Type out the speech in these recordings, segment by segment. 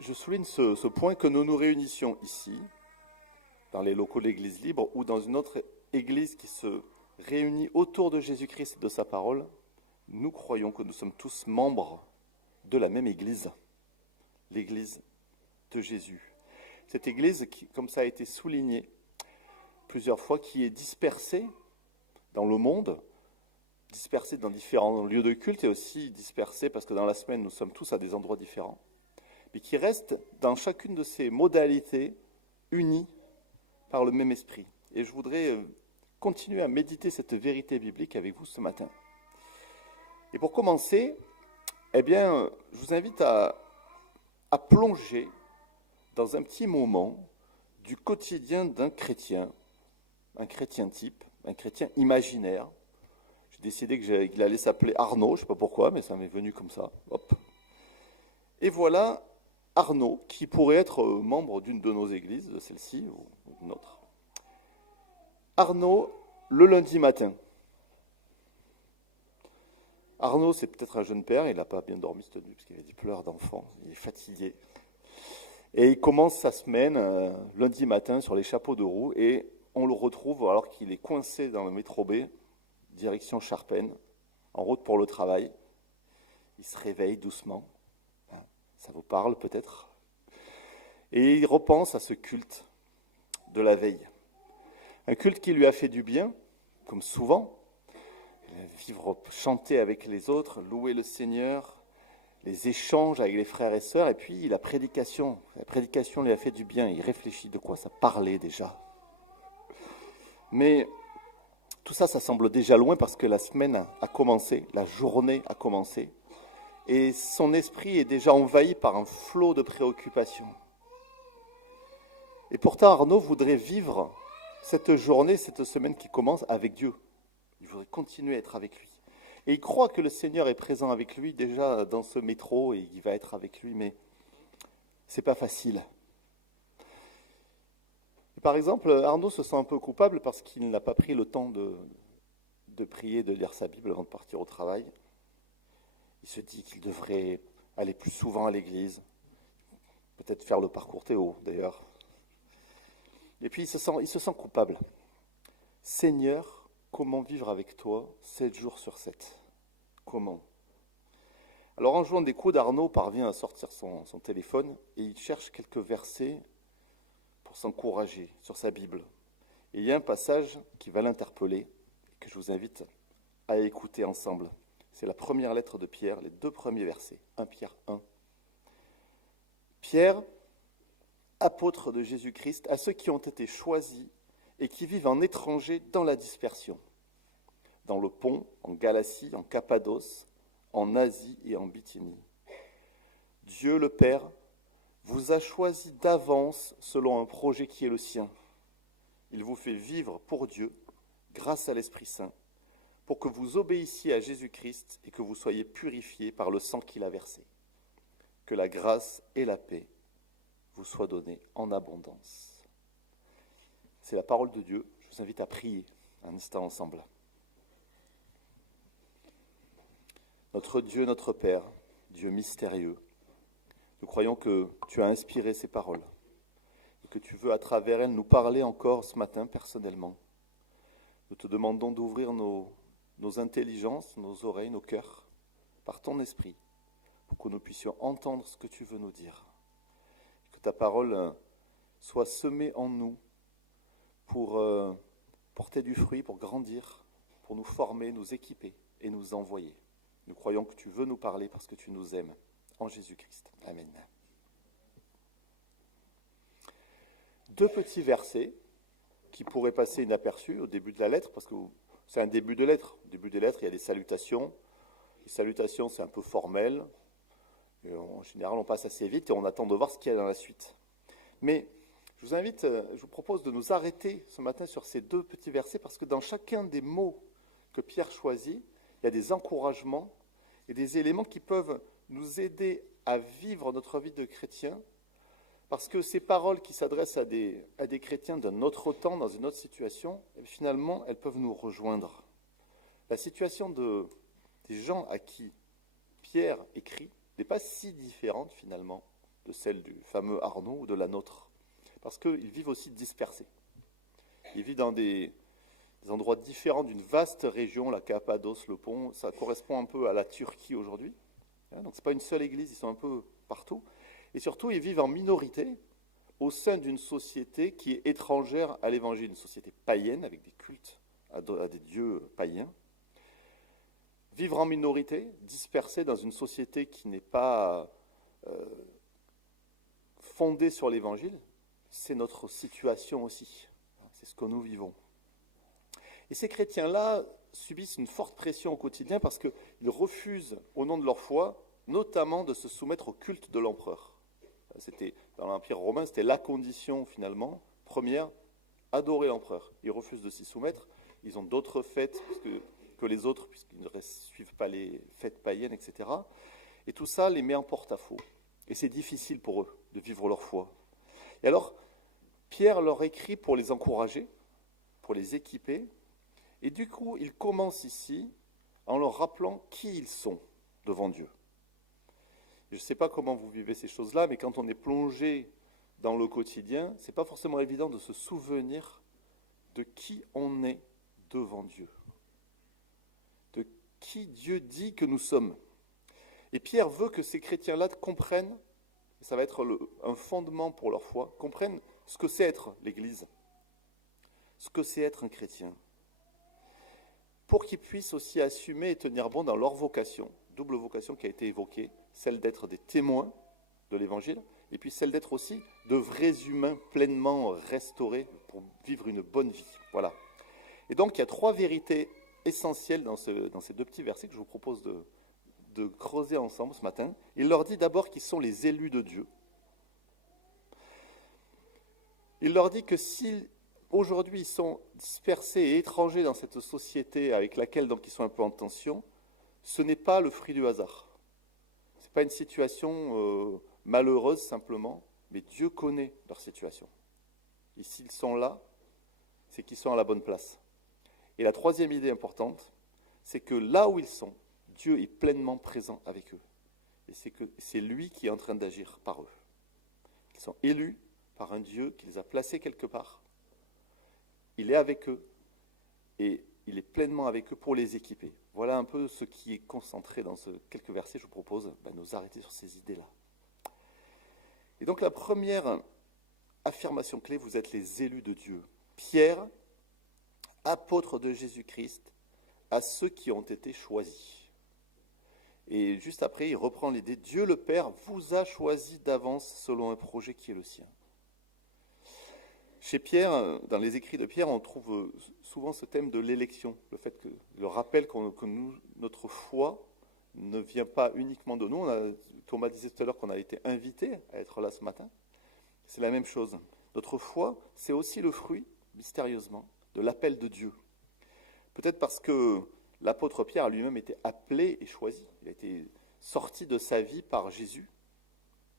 je souligne ce point que nous nous réunissions ici, dans les locaux de l'Église libre, ou dans une autre Église qui se réunit autour de Jésus-Christ et de sa parole. Nous croyons que nous sommes tous membres de la même Église, l'Église de Jésus. Cette Église, qui, comme ça a été souligné plusieurs fois, qui est dispersée dans le monde, dispersée dans différents lieux de culte et aussi dispersée parce que dans la semaine nous sommes tous à des endroits différents, mais qui reste dans chacune de ces modalités unis par le même esprit. Et je voudrais continuer à méditer cette vérité biblique avec vous ce matin. Et pour commencer, eh bien, je vous invite à plonger dans un petit moment du quotidien d'un chrétien, un chrétien type, un chrétien imaginaire. J'ai décidé qu'il allait s'appeler Arnaud, je ne sais pas pourquoi, mais ça m'est venu comme ça. Hop. Et voilà Arnaud, qui pourrait être membre d'une de nos églises, de celle-ci ou d'une autre. Arnaud, le lundi matin. Arnaud, c'est peut-être un jeune père, il n'a pas bien dormi cette nuit, parce qu'il a des pleurs d'enfant, il est fatigué. Et il commence sa semaine lundi matin sur les chapeaux de roue, et on le retrouve alors qu'il est coincé dans le métro B, direction Charpennes, en route pour le travail. Il se réveille doucement, ça vous parle peut-être, et il repense à ce culte de la veille. Un culte qui lui a fait du bien, comme souvent, vivre, chanter avec les autres, louer le Seigneur, les échanges avec les frères et sœurs, et puis la prédication lui a fait du bien, il réfléchit de quoi ça parlait déjà. Mais tout ça, ça semble déjà loin parce que la semaine a commencé, la journée a commencé, et son esprit est déjà envahi par un flot de préoccupations. Et pourtant, Arnaud voudrait vivre cette journée, cette semaine qui commence avec Dieu. Il voudrait continuer à être avec lui. Et il croit que le Seigneur est présent avec lui déjà dans ce métro et il va être avec lui, mais c'est pas facile. Et par exemple, Arnaud se sent un peu coupable parce qu'il n'a pas pris le temps de prier, de lire sa Bible avant de partir au travail. Il se dit qu'il devrait aller plus souvent à l'église, peut-être faire le parcours Théo d'ailleurs. Et puis il se sent coupable. Seigneur, comment vivre avec toi 7 jours sur 7 ? Comment ? Alors en jouant des coudes, Arnaud parvient à sortir son téléphone et il cherche quelques versets pour s'encourager sur sa Bible. Et il y a un passage qui va l'interpeller et que je vous invite à écouter ensemble. C'est la première lettre de Pierre, les 2 premiers versets, 1 Pierre 1. Pierre, apôtre de Jésus-Christ, à ceux qui ont été choisis et qui vivent en étrangers dans la dispersion, dans le Pont, en Galatie, en Cappadoce, en Asie et en Bithynie. Dieu le Père vous a choisi d'avance selon un projet qui est le sien. Il vous fait vivre pour Dieu, grâce à l'Esprit Saint, pour que vous obéissiez à Jésus-Christ et que vous soyez purifiés par le sang qu'il a versé. Que la grâce et la paix vous soient données en abondance. C'est la parole de Dieu. Je vous invite à prier un instant ensemble. Notre Dieu, notre Père, Dieu mystérieux, nous croyons que tu as inspiré ces paroles et que tu veux à travers elles nous parler encore ce matin personnellement. Nous te demandons d'ouvrir nos intelligences, nos oreilles, nos cœurs par ton esprit pour que nous puissions entendre ce que tu veux nous dire. Que ta parole soit semée en nous pour porter du fruit, pour grandir, pour nous former, nous équiper et nous envoyer. Nous croyons que tu veux nous parler parce que tu nous aimes. En Jésus-Christ. Amen. 2 petits versets qui pourraient passer inaperçus au début de la lettre, parce que c'est un début de lettre. Au début des lettres, il y a des salutations. Les salutations, c'est un peu formel. Et en général, on passe assez vite et on attend de voir ce qu'il y a dans la suite. Mais je vous propose de nous arrêter ce matin sur ces 2 petits versets, parce que dans chacun des mots que Pierre choisit, il y a des encouragements et des éléments qui peuvent nous aider à vivre notre vie de chrétien, parce que ces paroles qui s'adressent à des chrétiens d'un autre temps, dans une autre situation, finalement, elles peuvent nous rejoindre. La situation des gens à qui Pierre écrit n'est pas si différente finalement de celle du fameux Arnaud ou de la nôtre. Parce qu'ils vivent aussi dispersés. Ils vivent dans des endroits différents d'une vaste région, la Cappadoce, le Pont. Ça correspond un peu à la Turquie aujourd'hui. Donc ce n'est pas une seule église, ils sont un peu partout. Et surtout, ils vivent en minorité au sein d'une société qui est étrangère à l'évangile, une société païenne avec des cultes à des dieux païens. Vivre en minorité, dispersé dans une société qui n'est pas fondée sur l'évangile, c'est notre situation aussi. C'est ce que nous vivons. Et ces chrétiens-là subissent une forte pression au quotidien parce qu'ils refusent, au nom de leur foi, notamment de se soumettre au culte de l'empereur. C'était, dans l'Empire romain, c'était la condition, finalement, première, adorer l'empereur. Ils refusent de s'y soumettre. Ils ont d'autres fêtes que les autres, puisqu'ils ne suivent pas les fêtes païennes, etc. Et tout ça les met en porte-à-faux. Et c'est difficile pour eux de vivre leur foi. Et alors, Pierre leur écrit pour les encourager, pour les équiper. Et du coup, il commence ici en leur rappelant qui ils sont devant Dieu. Je ne sais pas comment vous vivez ces choses-là, mais quand on est plongé dans le quotidien, ce n'est pas forcément évident de se souvenir de qui on est devant Dieu, de qui Dieu dit que nous sommes. Et Pierre veut que ces chrétiens-là comprennent, et ça va être un fondement pour leur foi, comprennent ce que c'est être l'Église, ce que c'est être un chrétien, pour qu'ils puissent aussi assumer et tenir bon dans leur vocation, double vocation qui a été évoquée, celle d'être des témoins de l'Évangile, et puis celle d'être aussi de vrais humains pleinement restaurés pour vivre une bonne vie. Voilà. Et donc il y a trois vérités essentielles dans ces deux petits versets que je vous propose de creuser ensemble ce matin. Il leur dit d'abord qu'ils sont les élus de Dieu. Il leur dit que si aujourd'hui ils sont dispersés et étrangers dans cette société avec laquelle donc ils sont un peu en tension, ce n'est pas le fruit du hasard. Ce n'est pas une situation malheureuse simplement, mais Dieu connaît leur situation. Et s'ils sont là, c'est qu'ils sont à la bonne place. Et la troisième idée importante, c'est que là où ils sont, Dieu est pleinement présent avec eux. Et c'est lui qui est en train d'agir par eux. Ils sont élus par un Dieu qui les a placés quelque part. Il est avec eux et il est pleinement avec eux pour les équiper. Voilà un peu ce qui est concentré dans ces quelques versets. Je vous propose de nous arrêter sur ces idées-là. Et donc la première affirmation clé, vous êtes les élus de Dieu. Pierre, apôtre de Jésus-Christ, à ceux qui ont été choisis. Et juste après, il reprend l'idée, Dieu le Père vous a choisi d'avance selon un projet qui est le sien. Chez Pierre, dans les écrits de Pierre, on trouve souvent ce thème de l'élection, le rappel que notre foi ne vient pas uniquement de nous. Thomas disait tout à l'heure qu'on a été invité à être là ce matin. C'est la même chose. Notre foi, c'est aussi le fruit, mystérieusement, de l'appel de Dieu. Peut-être parce que l'apôtre Pierre a lui-même été appelé et choisi. Il a été sorti de sa vie par Jésus,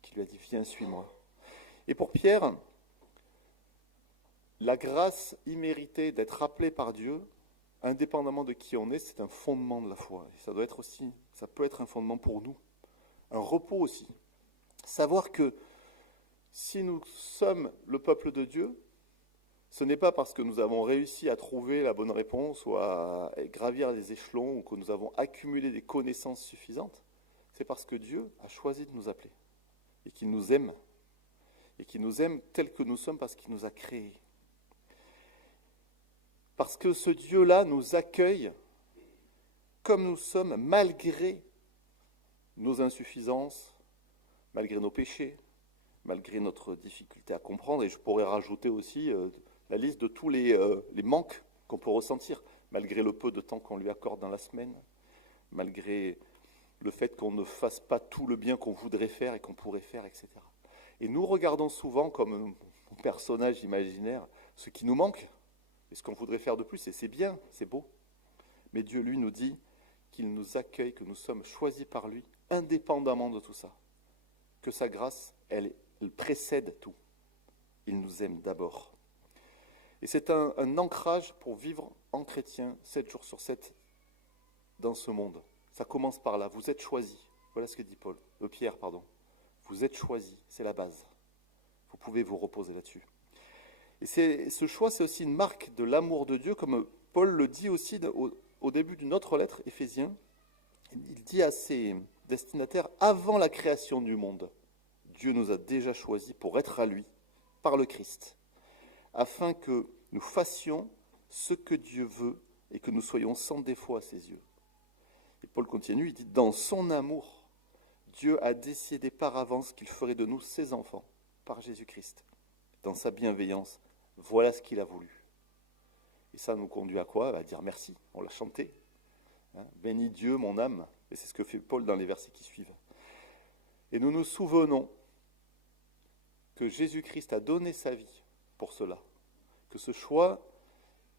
qui lui a dit « Viens, suis-moi ». Et pour Pierre, la grâce imméritée d'être appelé par Dieu, indépendamment de qui on est, c'est un fondement de la foi. Et ça peut être un fondement pour nous. Un repos aussi. Savoir que si nous sommes le peuple de Dieu, ce n'est pas parce que nous avons réussi à trouver la bonne réponse ou à gravir les échelons ou que nous avons accumulé des connaissances suffisantes. C'est parce que Dieu a choisi de nous appeler et qu'il nous aime. Et qu'il nous aime tel que nous sommes parce qu'il nous a créés. Parce que ce Dieu-là nous accueille comme nous sommes, malgré nos insuffisances, malgré nos péchés, malgré notre difficulté à comprendre. Et je pourrais rajouter aussi la liste de tous les manques qu'on peut ressentir, malgré le peu de temps qu'on lui accorde dans la semaine, malgré le fait qu'on ne fasse pas tout le bien qu'on voudrait faire et qu'on pourrait faire, etc. Et nous regardons souvent comme un personnage imaginaire ce qui nous manque, et ce qu'on voudrait faire de plus, et c'est bien, c'est beau. Mais Dieu, lui, nous dit qu'il nous accueille, que nous sommes choisis par lui, indépendamment de tout ça. Que sa grâce, elle précède tout. Il nous aime d'abord. Et c'est un ancrage pour vivre en chrétien, 7 jours sur 7, dans ce monde. Ça commence par là. Vous êtes choisis. Voilà ce que dit Pierre. Vous êtes choisis, c'est la base. Vous pouvez vous reposer là-dessus. Et ce choix, c'est aussi une marque de l'amour de Dieu, comme Paul le dit aussi au début d'une autre lettre, Éphésiens. Il dit à ses destinataires, avant la création du monde, Dieu nous a déjà choisis pour être à lui, par le Christ, afin que nous fassions ce que Dieu veut et que nous soyons sans défaut à ses yeux. Et Paul continue, il dit, dans son amour, Dieu a décidé par avance qu'il ferait de nous ses enfants, par Jésus-Christ. Dans sa bienveillance, voilà ce qu'il a voulu. Et ça nous conduit à quoi? À dire merci, on l'a chanté. Bénis Dieu, mon âme. Et c'est ce que fait Paul dans les versets qui suivent. Et nous nous souvenons que Jésus-Christ a donné sa vie pour cela. Que ce choix,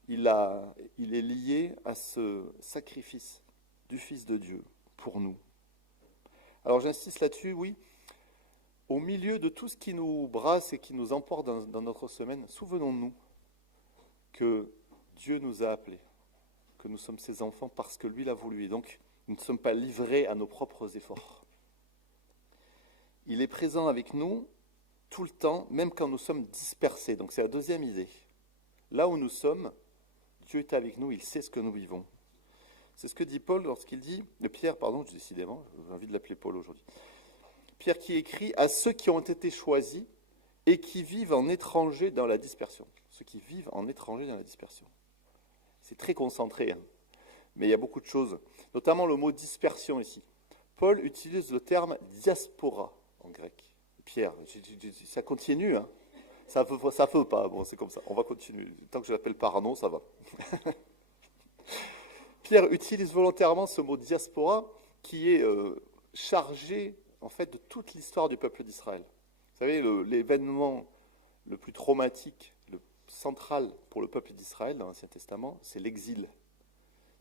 il est lié à ce sacrifice du Fils de Dieu pour nous. Alors j'insiste là-dessus, oui. Au milieu de tout ce qui nous brasse et qui nous emporte dans notre semaine, souvenons-nous que Dieu nous a appelés, que nous sommes ses enfants parce que lui l'a voulu. Et donc, nous ne sommes pas livrés à nos propres efforts. Il est présent avec nous tout le temps, même quand nous sommes dispersés. Donc c'est la deuxième idée. Là où nous sommes, Dieu est avec nous, il sait ce que nous vivons. C'est ce que dit Paul lorsqu'il dit, Pierre, pardon, décidément, j'ai envie de l'appeler Paul aujourd'hui. Pierre qui écrit à ceux qui ont été choisis et qui vivent en étranger dans la dispersion. Ceux qui vivent en étranger dans la dispersion. C'est très concentré, hein. Mais il y a beaucoup de choses, notamment le mot dispersion ici. Paul utilise le terme diaspora en grec. Pierre, ça continue, hein. Ça veut pas, bon c'est comme ça, on va continuer. Tant que je l'appelle par nom, ça va. Pierre utilise volontairement ce mot diaspora qui est chargé en fait de toute l'histoire du peuple d'Israël. Vous savez, l'événement le plus traumatique, le central pour le peuple d'Israël dans l'Ancien Testament, c'est l'exil.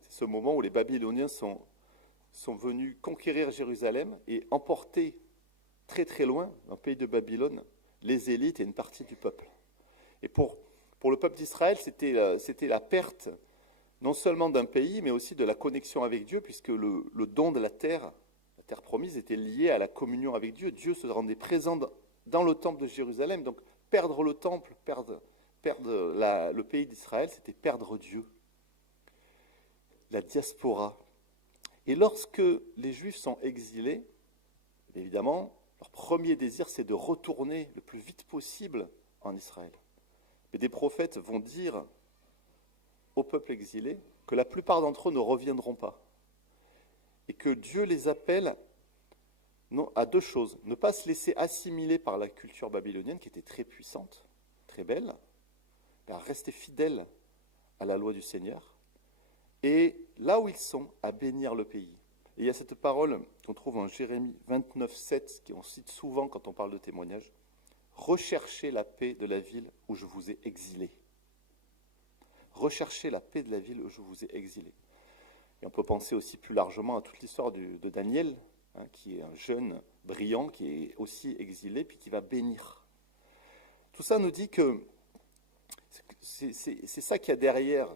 C'est ce moment où les Babyloniens sont venus conquérir Jérusalem et emporter très très loin, dans le pays de Babylone, les élites et une partie du peuple. Et pour le peuple d'Israël, c'était la perte non seulement d'un pays, mais aussi de la connexion avec Dieu, puisque le don de la terre promise, était lié à la communion avec Dieu. Dieu se rendait présent dans le temple de Jérusalem. Donc perdre le temple, perdre le pays d'Israël, c'était perdre Dieu. La diaspora. Et lorsque les Juifs sont exilés, évidemment, leur premier désir, c'est de retourner le plus vite possible en Israël. Mais des prophètes vont dire au peuple exilé que la plupart d'entre eux ne reviendront pas. Et que Dieu les appelle à deux choses. Ne pas se laisser assimiler par la culture babylonienne, qui était très puissante, très belle, mais à rester fidèles à la loi du Seigneur. Et là où ils sont, à bénir le pays. Et il y a cette parole qu'on trouve en Jérémie 29, 7, qu'on cite souvent quand on parle de témoignage. Recherchez la paix de la ville où je vous ai exilé. Recherchez la paix de la ville où je vous ai exilé. Et on peut penser aussi plus largement à toute l'histoire de Daniel, hein, qui est un jeune brillant, qui est aussi exilé, puis qui va bénir. Tout ça nous dit que c'est ça qu'il y a derrière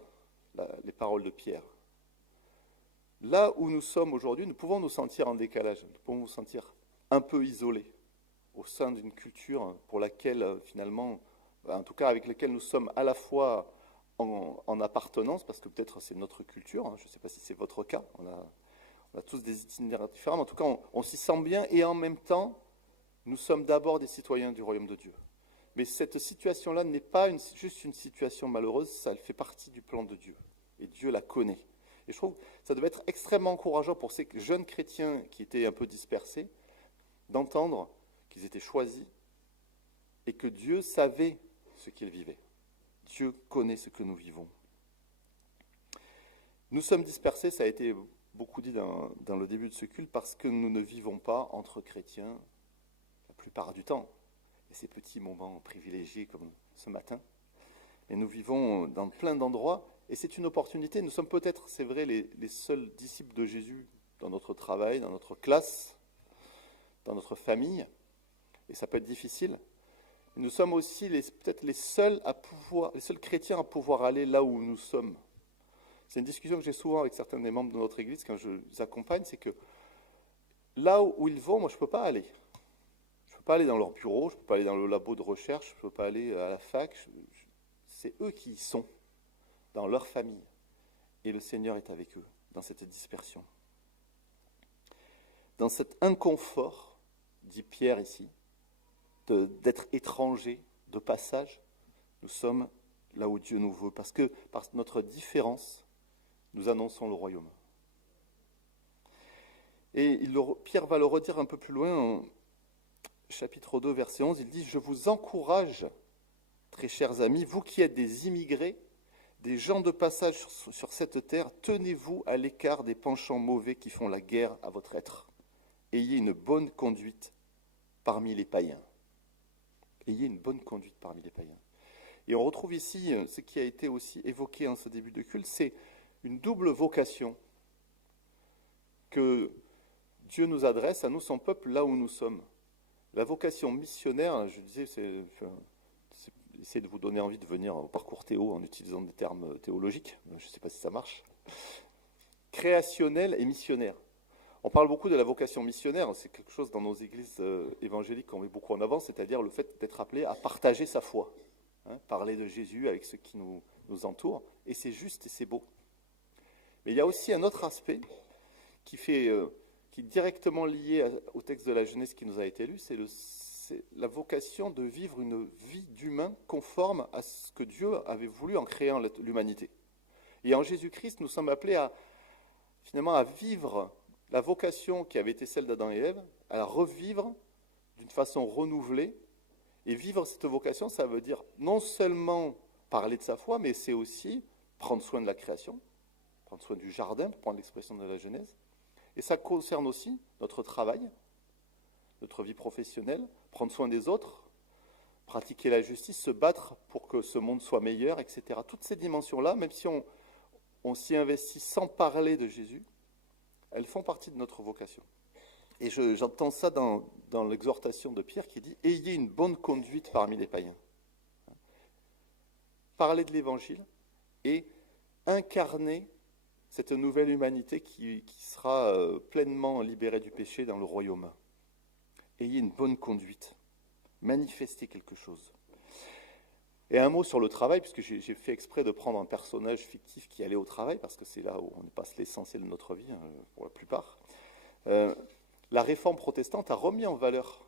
les paroles de Pierre. Là où nous sommes aujourd'hui, nous pouvons nous sentir en décalage, nous pouvons nous sentir un peu isolés au sein d'une culture pour laquelle, finalement, en tout cas avec laquelle nous sommes à la fois en appartenance, parce que peut-être c'est notre culture, hein, je ne sais pas si c'est votre cas, on a tous des itinéraires différents, mais en tout cas on s'y sent bien, et en même temps, nous sommes d'abord des citoyens du royaume de Dieu. Mais cette situation-là n'est pas juste une situation malheureuse, ça fait partie du plan de Dieu, et Dieu la connaît. Et je trouve que ça devait être extrêmement encourageant pour ces jeunes chrétiens qui étaient un peu dispersés, d'entendre qu'ils étaient choisis, et que Dieu savait ce qu'ils vivaient. Dieu connaît ce que nous vivons. Nous sommes dispersés, ça a été beaucoup dit dans le début de ce culte, parce que nous ne vivons pas entre chrétiens la plupart du temps. Et ces petits moments privilégiés comme ce matin. Et nous vivons dans plein d'endroits, et c'est une opportunité. Nous sommes peut-être, c'est vrai, les seuls disciples de Jésus dans notre travail, dans notre classe, dans notre famille, et ça peut être difficile. Nous sommes aussi peut-être les seuls chrétiens à pouvoir aller là où nous sommes. C'est une discussion que j'ai souvent avec certains des membres de notre église quand je les accompagne, c'est que là où ils vont, moi je ne peux pas aller. peux pas aller dans leur bureau, je ne peux pas aller dans le labo de recherche, je ne peux pas aller à la fac. C'est eux qui y sont, dans leur famille. Et le Seigneur est avec eux, dans cette dispersion. Dans cet inconfort, dit Pierre ici, d'être étranger, de passage, nous sommes là où Dieu nous veut, parce que par notre différence, nous annonçons le royaume. Et Pierre va le redire un peu plus loin, en chapitre 2, verset 11, il dit « Je vous encourage, très chers amis, vous qui êtes des immigrés, des gens de passage sur cette terre, tenez-vous à l'écart des penchants mauvais qui font la guerre à votre être. Ayez une bonne conduite parmi les païens. » Ayez une bonne conduite parmi les païens. Et on retrouve ici ce qui a été aussi évoqué en ce début de culte, c'est une double vocation que Dieu nous adresse à nous, son peuple, là où nous sommes. La vocation missionnaire, je disais, c'est essayer de vous donner envie de venir au parcours théo en utilisant des termes théologiques, je ne sais pas si ça marche. Créationnel et missionnaire. On parle beaucoup de la vocation missionnaire, c'est quelque chose dans nos églises évangéliques qu'on met beaucoup en avant, c'est-à-dire le fait d'être appelé à partager sa foi, parler de Jésus avec ceux qui nous entourent, et c'est juste et c'est beau. Mais il y a aussi un autre aspect qui est directement lié au texte de la Genèse qui nous a été lu, c'est la vocation de vivre une vie d'humain conforme à ce que Dieu avait voulu en créant l'humanité. Et en Jésus-Christ, nous sommes appelés finalement à vivre la vocation qui avait été celle d'Adam et Ève, à la revivre d'une façon renouvelée. Et vivre cette vocation, ça veut dire non seulement parler de sa foi, mais c'est aussi prendre soin de la création, prendre soin du jardin, pour prendre l'expression de la Genèse. Et ça concerne aussi notre travail, notre vie professionnelle, prendre soin des autres, pratiquer la justice, se battre pour que ce monde soit meilleur, etc. Toutes ces dimensions-là, même si on s'y investit sans parler de Jésus, elles font partie de notre vocation. Et j'entends ça dans l'exhortation de Pierre qui dit « Ayez une bonne conduite parmi les païens ». Parler de l'Évangile et incarner cette nouvelle humanité qui sera pleinement libérée du péché dans le royaume. Ayez une bonne conduite, manifestez quelque chose. Et un mot sur le travail, puisque j'ai fait exprès de prendre un personnage fictif qui allait au travail, parce que c'est là où on passe l'essentiel de notre vie, pour la plupart. La réforme protestante a remis en valeur,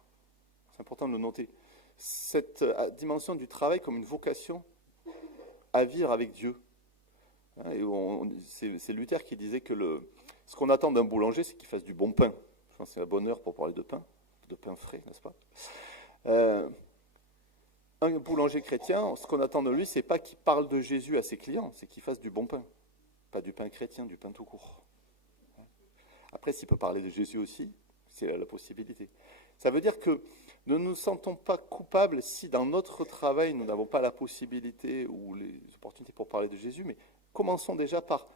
c'est important de le noter, cette dimension du travail comme une vocation à vivre avec Dieu. C'est Luther qui disait que ce qu'on attend d'un boulanger, c'est qu'il fasse du bon pain. Je pense que c'est la bonne heure pour parler de pain frais, n'est-ce pas ? Un boulanger chrétien, ce qu'on attend de lui, c'est pas qu'il parle de Jésus à ses clients, c'est qu'il fasse du bon pain. Pas du pain chrétien, du pain tout court. Après, s'il peut parler de Jésus aussi, c'est la possibilité. Ça veut dire que ne nous sentons pas coupables si dans notre travail, nous n'avons pas la possibilité ou les opportunités pour parler de Jésus, mais commençons déjà par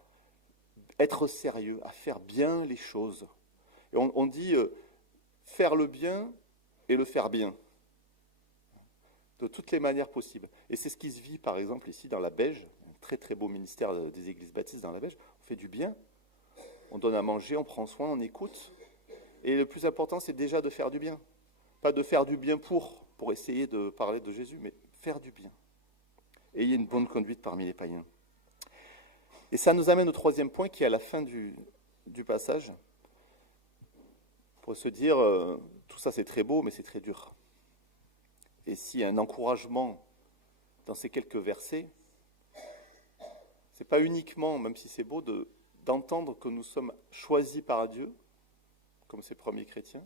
être sérieux, à faire bien les choses. Et on dit faire le bien et le faire bien. De toutes les manières possibles. Et c'est ce qui se vit, par exemple, ici dans la Beige, un très très beau ministère des églises baptistes dans la Beige. On fait du bien, on donne à manger, on prend soin, on écoute. Et le plus important, c'est déjà de faire du bien. Pas de faire du bien pour essayer de parler de Jésus, mais faire du bien. Ayez une bonne conduite parmi les païens. Et ça nous amène au troisième point, qui est à la fin du passage. Pour se dire, tout ça c'est très beau, mais c'est très dur. Et s'il y a un encouragement dans ces quelques versets, c'est pas uniquement, même si c'est beau, d'entendre que nous sommes choisis par Dieu, comme ces premiers chrétiens,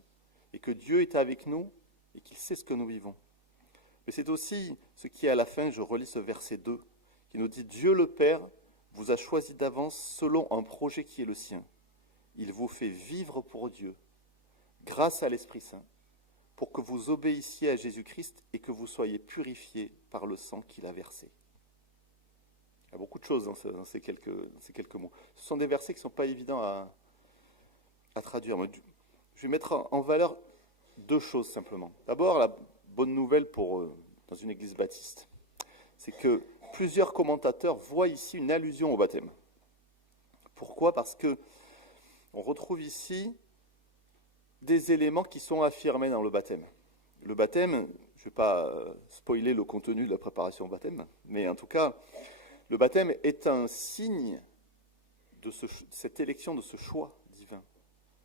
et que Dieu est avec nous et qu'il sait ce que nous vivons. Mais c'est aussi ce qui est à la fin, je relis ce verset 2, qui nous dit « Dieu le Père vous a choisi d'avance selon un projet qui est le sien. Il vous fait vivre pour Dieu, grâce à l'Esprit Saint, pour que vous obéissiez à Jésus-Christ et que vous soyez purifiés par le sang qu'il a versé. » Il y a beaucoup de choses dans ces quelques mots. Ce sont des versets qui ne sont pas évidents à traduire. Je vais mettre en valeur deux choses simplement. D'abord, la bonne nouvelle dans une église baptiste, c'est que plusieurs commentateurs voient ici une allusion au baptême. Pourquoi ? Parce que on retrouve ici des éléments qui sont affirmés dans le baptême. le baptême, je ne vais pas spoiler le contenu de la préparation au baptême, mais en tout cas, le baptême est un signe de cette élection, de ce choix divin.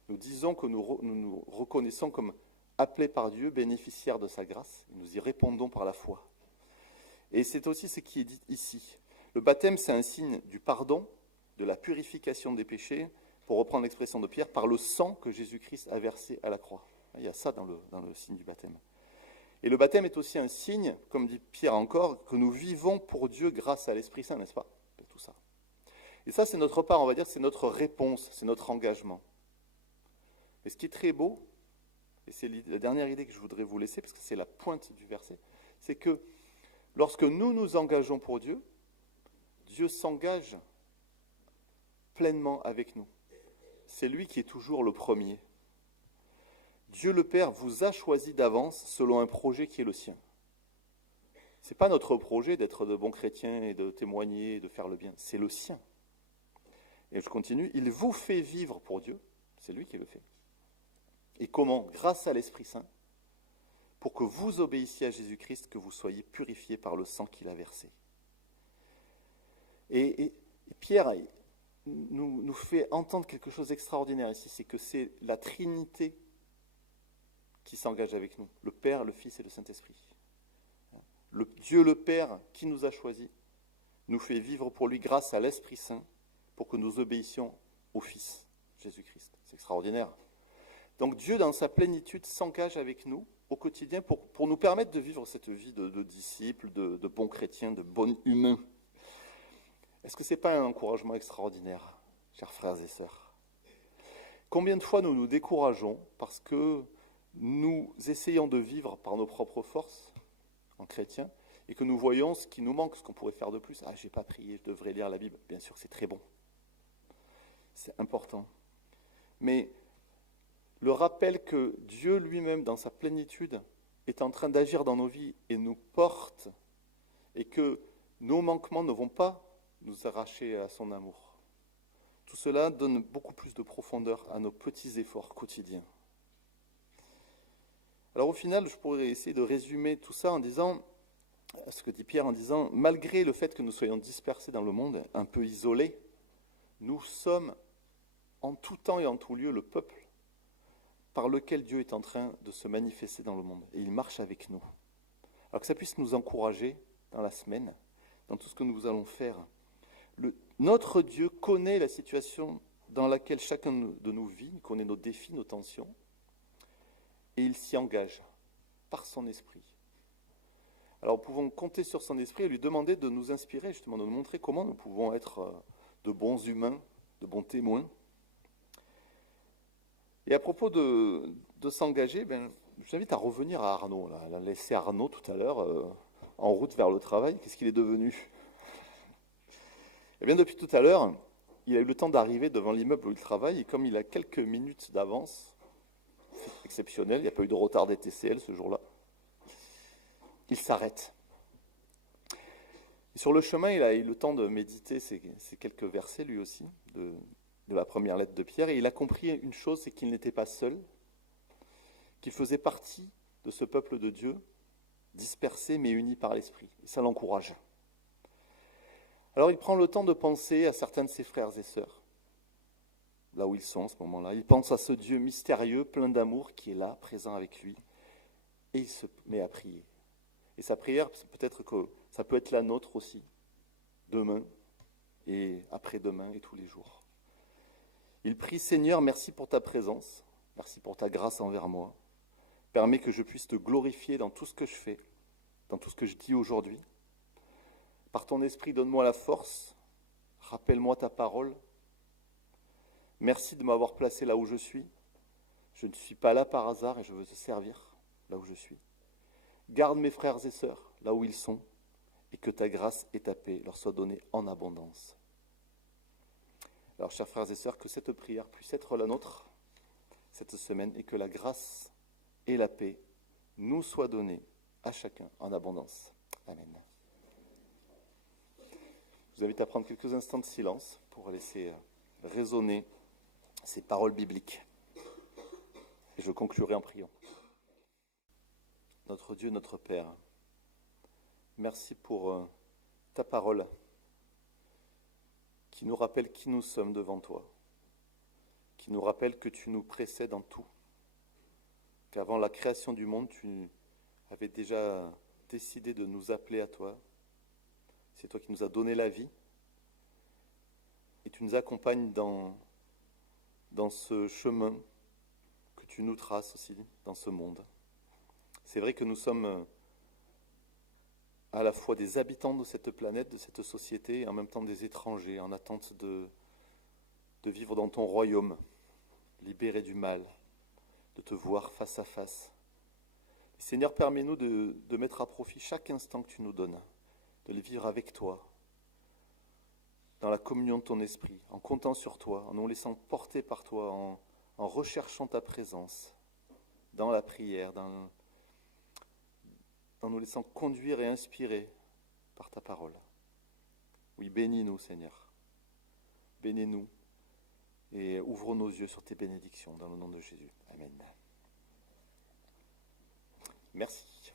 Nous disons que nous reconnaissons comme appelés par Dieu, bénéficiaires de sa grâce, et nous y répondons par la foi. Et c'est aussi ce qui est dit ici. Le baptême, c'est un signe du pardon, de la purification des péchés, pour reprendre l'expression de Pierre, par le sang que Jésus-Christ a versé à la croix. Il y a ça dans le signe du baptême. Et le baptême est aussi un signe, comme dit Pierre encore, que nous vivons pour Dieu grâce à l'Esprit Saint, n'est-ce pas? Tout ça. Et ça, c'est notre part, on va dire, c'est notre réponse, c'est notre engagement. Et ce qui est très beau, et c'est la dernière idée que je voudrais vous laisser, parce que c'est la pointe du verset, c'est que lorsque nous nous engageons pour Dieu, Dieu s'engage pleinement avec nous. C'est lui qui est toujours le premier. Dieu le Père vous a choisi d'avance selon un projet qui est le sien. Ce n'est pas notre projet d'être de bons chrétiens et de témoigner et de faire le bien, c'est le sien. Et je continue, il vous fait vivre pour Dieu, c'est lui qui le fait. Et comment? Grâce à l'Esprit Saint, pour que vous obéissiez à Jésus-Christ, que vous soyez purifiés par le sang qu'il a versé. Et Pierre nous fait entendre quelque chose d'extraordinaire ici, c'est que c'est la Trinité qui s'engage avec nous, le Père, le Fils et le Saint-Esprit. Dieu le Père qui nous a choisis, nous fait vivre pour lui grâce à l'Esprit Saint, pour que nous obéissions au Fils, Jésus-Christ. C'est extraordinaire. Donc Dieu, dans sa plénitude, s'engage avec nous au quotidien pour nous permettre de vivre cette vie de disciples, de bons chrétiens, de bons humains. Est-ce que ce n'est pas un encouragement extraordinaire, chers frères et sœurs? Combien de fois nous nous décourageons parce que nous essayons de vivre par nos propres forces en chrétien et que nous voyons ce qui nous manque, ce qu'on pourrait faire de plus. Ah, j'ai pas prié, je devrais lire la Bible. Bien sûr, c'est très bon. C'est important. Mais le rappel que Dieu lui-même, dans sa plénitude, est en train d'agir dans nos vies et nous porte, et que nos manquements ne vont pas nous arracher à son amour. Tout cela donne beaucoup plus de profondeur à nos petits efforts quotidiens. Alors au final, je pourrais essayer de résumer tout ça en disant, ce que dit Pierre en disant, malgré le fait que nous soyons dispersés dans le monde, un peu isolés, nous sommes en tout temps et en tout lieu le peuple par lequel Dieu est en train de se manifester dans le monde. Et il marche avec nous. Alors que ça puisse nous encourager dans la semaine, dans tout ce que nous allons faire. Notre Dieu connaît la situation dans laquelle chacun de nous vit, il connaît nos défis, nos tensions, et il s'y engage par son esprit. Alors nous pouvons compter sur son esprit et lui demander de nous inspirer, justement, de nous montrer comment nous pouvons être de bons humains, de bons témoins. Et à propos de s'engager, je vous invite à revenir à Arnaud. Là. Elle a laissé Arnaud tout à l'heure en route vers le travail. Qu'est-ce qu'il est devenu? Eh bien, depuis tout à l'heure, il a eu le temps d'arriver devant l'immeuble où il travaille, et comme il a quelques minutes d'avance, c'est exceptionnel, il n'y a pas eu de retard des TCL ce jour-là, il s'arrête. Et sur le chemin, il a eu le temps de méditer ces quelques versets, lui aussi, de la première lettre de Pierre, et il a compris une chose, c'est qu'il n'était pas seul, qu'il faisait partie de ce peuple de Dieu, dispersé mais uni par l'Esprit. Et ça l'encourage. Alors il prend le temps de penser à certains de ses frères et sœurs, là où ils sont en ce moment-là. Il pense à ce Dieu mystérieux, plein d'amour, qui est là, présent avec lui, et il se met à prier. Et sa prière, peut-être que ça peut être la nôtre aussi, demain, et après-demain, et tous les jours. Il prie, Seigneur, merci pour ta présence, merci pour ta grâce envers moi. Permets que je puisse te glorifier dans tout ce que je fais, dans tout ce que je dis aujourd'hui. Par ton esprit, donne-moi la force, rappelle-moi ta parole. Merci de m'avoir placé là où je suis. Je ne suis pas là par hasard et je veux te servir là où je suis. Garde mes frères et sœurs là où ils sont et que ta grâce et ta paix leur soient données en abondance. Alors, chers frères et sœurs, que cette prière puisse être la nôtre cette semaine et que la grâce et la paix nous soient données à chacun en abondance. Amen. Je vous invite à prendre quelques instants de silence pour laisser résonner ces paroles bibliques. Et je conclurai en priant. notre Dieu, notre Père. Merci pour ta parole qui nous rappelle qui nous sommes devant toi, qui nous rappelle que tu nous précèdes en tout, qu'avant la création du monde, tu avais déjà décidé de nous appeler à toi. C'est toi qui nous as donné la vie et tu nous accompagnes dans ce chemin que tu nous traces aussi dans ce monde. C'est vrai que nous sommes à la fois des habitants de cette planète, de cette société, et en même temps des étrangers en attente de vivre dans ton royaume, libérés du mal, de te voir face à face. Seigneur, permets-nous de mettre à profit chaque instant que tu nous donnes, de les vivre avec toi, dans la communion de ton esprit, en comptant sur toi, en nous laissant porter par toi, en recherchant ta présence, dans la prière, en nous laissant conduire et inspirer par ta parole. Oui, bénis-nous, Seigneur. Bénis-nous et ouvre nos yeux sur tes bénédictions dans le nom de Jésus. Amen. Merci.